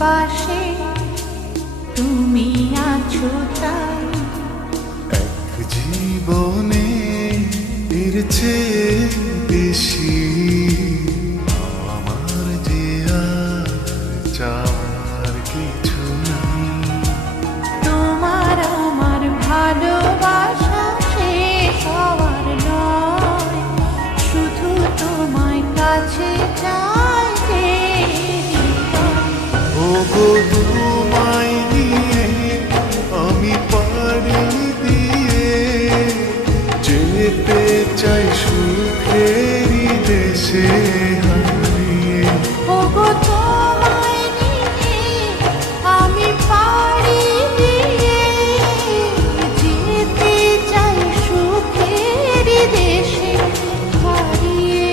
পাশে তুমি আছো তাই। এক জীবনে এর চেয়ে বেশি আমার যে আর চাওয়ার কিছু নাই। তোমার আমার ভালোবাসা শেষ হওয়ার নয়, শুধু তোমায় কাছে চাই যে হৃদয়। ওগো তোমায় নিয়ে আমি পাড়ি দিয়ে যেতে চাই সুখেরই দেশে হারিয়ে। ওগো তোমায় নিয়ে আমি পাড়ি দিয়ে যেতে চাই সুখের দেশে হারিয়ে।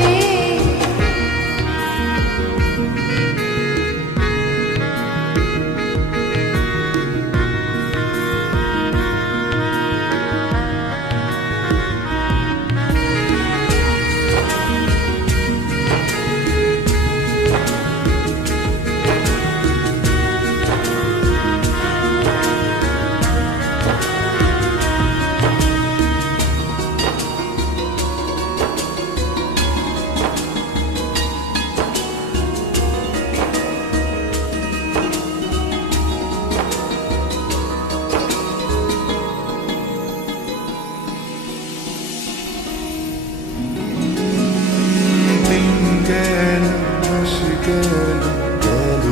দিন গেল মাস গেল গেল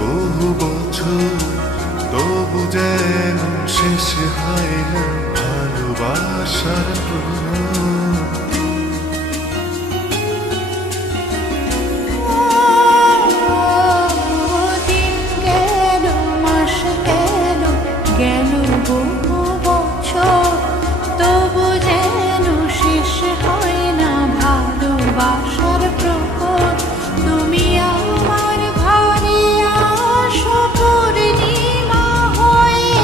বহু বছর, তবু যেন শেষ হয় না ভালোবাসার প্রহর। দিন গেল মাস গেল গেল বহু বছর, তবু যেন শেষ হয় না ভালোবাসার প্রহর। তুমি আমার ঘরে আসো পূর্ণিমা হয়ে,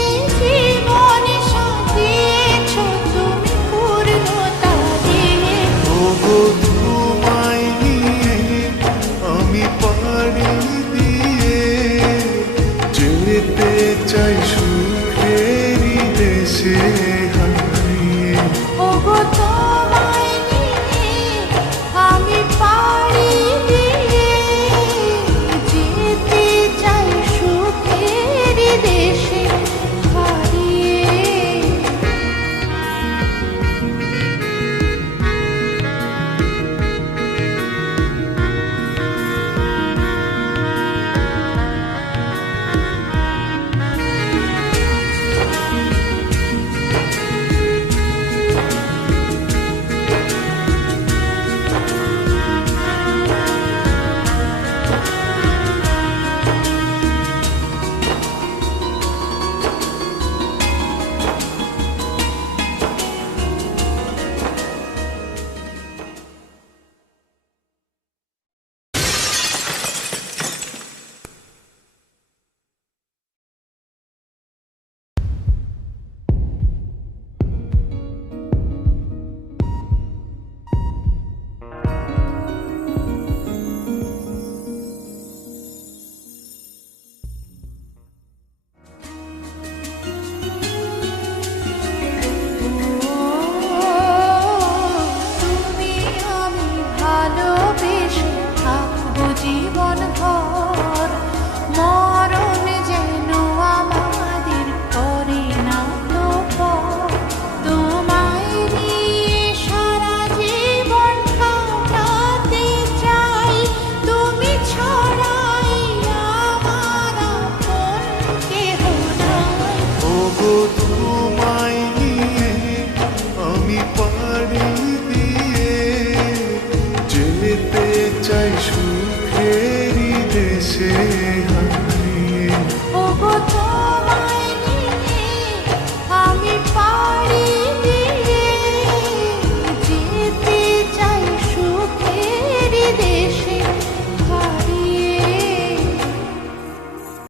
এই জীবন সাজিয়েছ তুমি পূর্ণতা দিয়ে। ওগো তোমায় নিয়ে আমি পাড়ি দিয়ে যেতে চাই সুখেরই দেশে হারিয়ে। ওগো তোমায় নিয়ে আমি পাড়ি দিয়ে যেতে চাই সুখের দেশে হারিয়ে। তুমি আমি ভালোবেসে থাকবো জীবন ভর, মরণ যেন আমাদের করে না তো পর। তোমায় নিয়ে সারা জীবন কাটাতে চাই, তুমি ছড়াই আমার আপন কেহ নাই। ওগো তোমায় নিয়ে আমি পাড়ি দিয়ে যেতে চাই সুখেরই দেশে হারিয়ে। ওগো